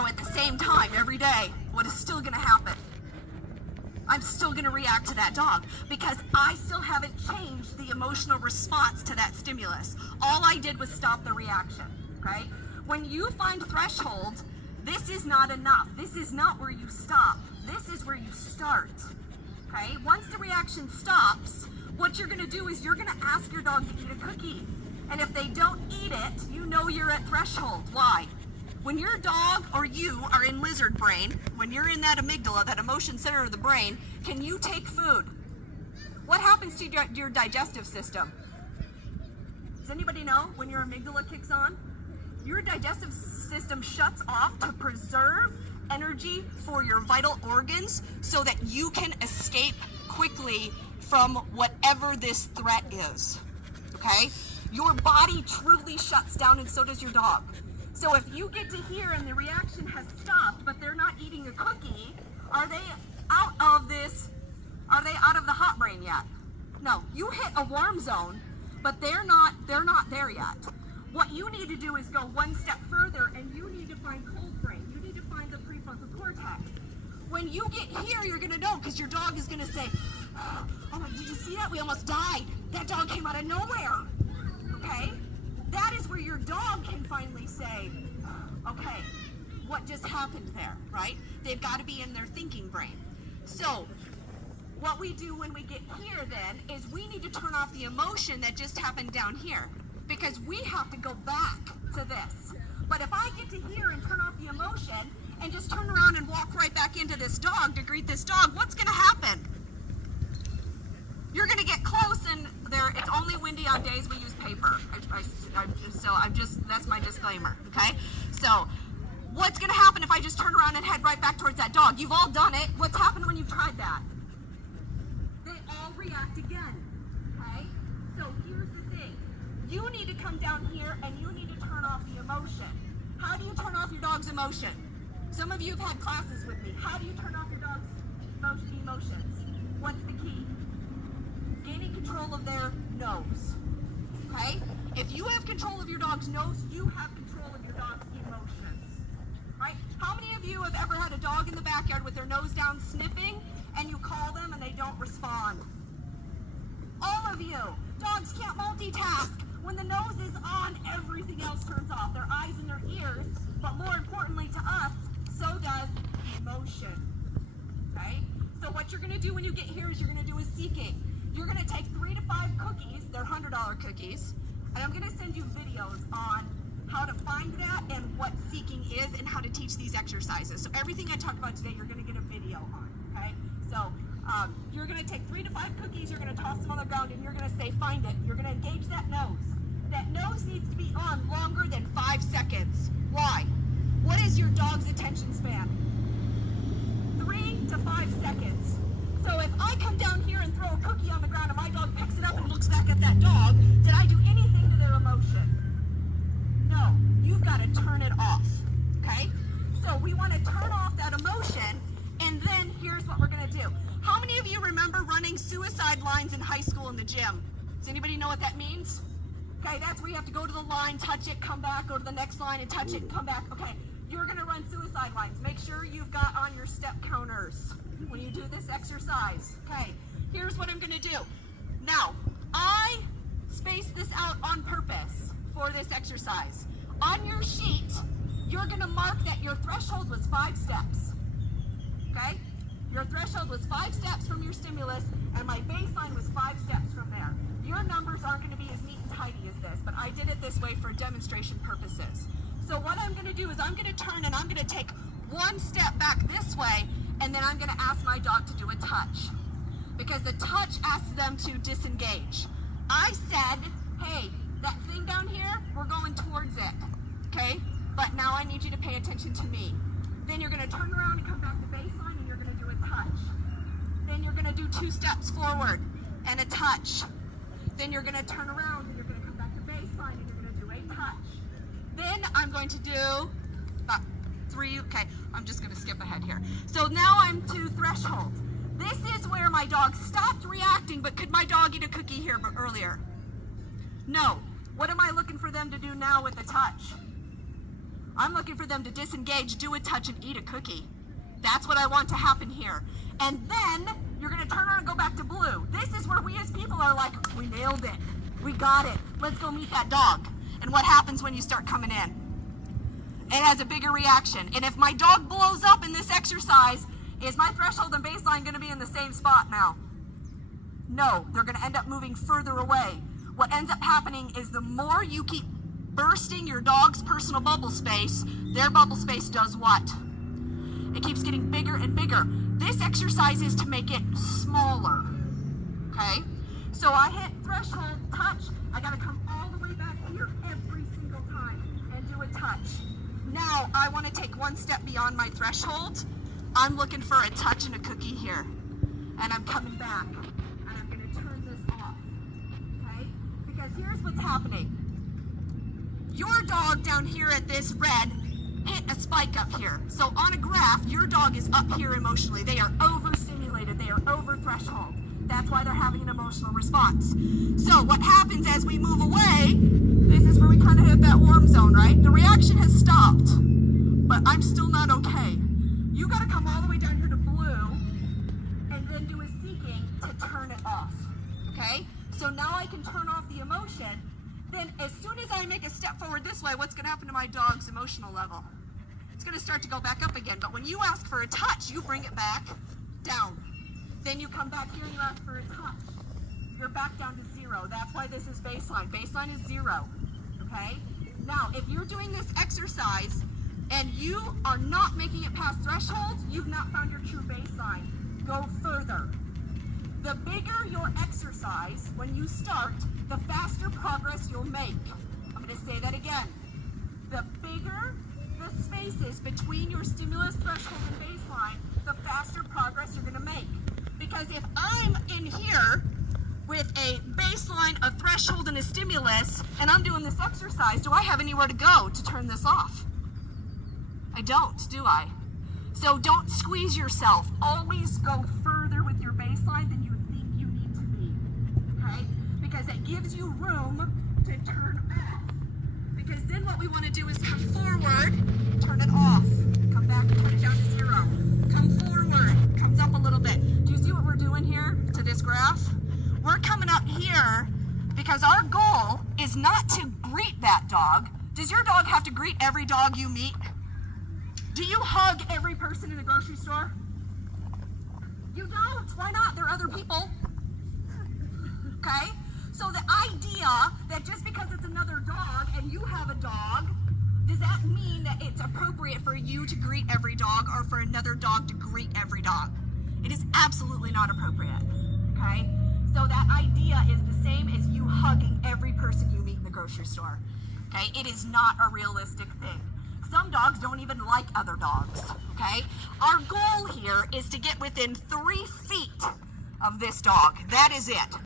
know at the same time every day what is still going to happen. I'm still going to react to that dog because I still haven't changed the emotional response to that stimulus. All I did was stop the reaction, okay? When you find thresholds, this is not enough. This is not where you stop. This is where you start, okay? Once the reaction stops, what you're going to do is you're going to ask your dog to eat a cookie. And if they don't eat it, you know you're at threshold. Why? When your dog or you are in lizard brain, when you're in that amygdala, that emotion center of the brain, can you take food? What happens to your digestive system? Does anybody know when your amygdala kicks on? Your digestive system shuts off to preserve energy for your vital organs so that you can escape quickly from whatever this threat is, okay? Your body truly shuts down, and so does your dog. So if you get to here and the reaction has stopped, but they're not eating a cookie, are they out of this? Are they out of the hot brain yet? No, you hit a warm zone, but they're not there yet. What you need to do is go one step further, and you need to find cold brain. You need to find the prefrontal cortex. When you get here, you're gonna know, because your dog is gonna say, oh, did you see that? We almost died. That dog came out of nowhere, okay? That is where your dog can finally say, okay, what just happened there, right? They've got to be in their thinking brain. So what we do when we get here then is we need to turn off the emotion that just happened down here because we have to go back to this. But if I get to here and turn off the emotion and just turn around and walk right back into this dog to greet this dog, what's going to happen? You're going to get close, and it's only windy on days we use paper. That's my disclaimer, okay? So what's going to happen if I just turn around and head right back towards that dog? You've all done it. What's happened when you've tried that? They all react again, okay? So here's the thing. You need to come down here, and you need to turn off the emotion. How do you turn off your dog's emotion? Some of you have had classes with me. How do you turn off your dog's emotions? What's the key? Gaining control of their nose, okay? If you have control of your dog's nose, you have control of your dog's emotions, right? How many of you have ever had a dog in the backyard with their nose down sniffing, and you call them and they don't respond? All of you. Dogs can't multitask. When the nose is on, everything else turns off. Their eyes and their ears, but more importantly to us, so does emotion, okay? So what you're gonna do when you get here is you're gonna do a seeking. You're going to take 3 to 5 cookies, they're $100 cookies, and I'm going to send you videos on how to find that and what seeking is and how to teach these exercises. So everything I talked about today, you're going to get a video on, okay? So you're going to take 3 to 5 cookies, you're going to toss them on the ground, and you're going to say, find it. You're going to engage that nose. That nose needs to be on longer than 5 seconds. Why? What is your dog's attention span? 3 to 5 seconds. So if I come down here and throw a cookie on the ground and my dog picks it up and looks back at that dog, did I do anything to their emotion? No, you've got to turn it off, okay? So we want to turn off that emotion, and then here's what we're going to do. How many of you remember running suicide lines in high school in the gym? Does anybody know what that means? Okay, that's where you have to go to the line, touch it, come back, go to the next line and touch it and come back. Okay, you're going to run suicide lines. Make sure you've got on your step counters when you do this exercise. Okay, here's what I'm going to do. Now, I spaced this out on purpose for this exercise. On your sheet, you're going to mark that your threshold was 5 steps. Okay? Your threshold was 5 steps from your stimulus, and my baseline was 5 steps from there. Your numbers aren't going to be as neat and tidy as this, but I did it this way for demonstration purposes. So what I'm going to do is I'm going to turn and I'm going to take 1 step back this way, and then I'm going to ask my dog to do a touch, because the touch asks them to disengage. I said, hey, that thing down here, we're going towards it, okay? But now I need you to pay attention to me. Then you're going to turn around and come back to baseline, and you're going to do a touch. Then you're going to do 2 steps forward and a touch. Then you're going to turn around and you're going to come back to baseline and you're going to do a touch. Then I'm going to do 3, okay, I'm just going to skip ahead here. So now I'm to threshold. This is where my dog stopped reacting, but could my dog eat a cookie here earlier? No. What am I looking for them to do now with the touch? I'm looking for them to disengage, do a touch, and eat a cookie. That's what I want to happen here. And then you're going to turn around and go back to blue. This is where we as people are like, we nailed it. We got it. Let's go meet that dog. And what happens when you start coming in? It has a bigger reaction. And if my dog blows up in this exercise, is my threshold and baseline going to be in the same spot now? No, they're going to end up moving further away. What ends up happening is the more you keep bursting your dog's personal bubble space, their bubble space does what? It keeps getting bigger and bigger. This exercise is to make it smaller, okay? So I hit threshold, touch. I gotta come all the way back here every single time and do a touch. Now I wanna take one step beyond my threshold. I'm looking for a touch and a cookie here. And I'm coming back and I'm gonna turn this off, okay? Because here's what's happening. Your dog down here at this red hit a spike up here. So on a graph, your dog is up here emotionally. They are overstimulated. They are over threshold. That's why they're having an emotional response. So what happens as we move away, this is where we kind of hit that warm zone, right? The reaction has stopped, but I'm still not okay. You got to come all the way down here to blue and then do a seeking to turn it off, okay? So now I can turn off the emotion. Then as soon as I make a step forward this way, what's going to happen to my dog's emotional level? It's going to start to go back up again. But when you ask for a touch, you bring it back down. Then you come back here and you ask for a touch. You're back down to 0. That's why this is baseline. Baseline is 0, okay? Now, if you're doing this exercise and you are not making it past threshold, you've not found your true baseline. Go further. The bigger your exercise, when you start, the faster progress you'll make. I'm going to say that again. The bigger the spaces between your stimulus threshold and baseline, the faster progress you're going to make. Because if I'm in here with a baseline, a threshold, and a stimulus, and I'm doing this exercise, do I have anywhere to go to turn this off? I don't, do I? So don't squeeze yourself. Always go further with your baseline than you think you need to be, okay? Because it gives you room to turn off. Because then what we want to do is come forward, turn it off. Come back and turn it down to 0. Come forward, comes up a little bit. Do you see what we're doing here to this graph? We're coming up here because our goal is not to greet that dog. Does your dog have to greet every dog you meet? Do you hug every person in the grocery store? You don't. Why not? They're other people. Okay? So the idea that just because it's another dog and you have a dog, does that mean that it's appropriate for you to greet every dog or for another dog to greet every dog? It is absolutely not appropriate. Okay? So that idea is the same as you hugging every person you meet in the grocery store. Okay? It is not a realistic thing. Some dogs don't even like other dogs, okay? Our goal here is to get within 3 feet of this dog. That is it.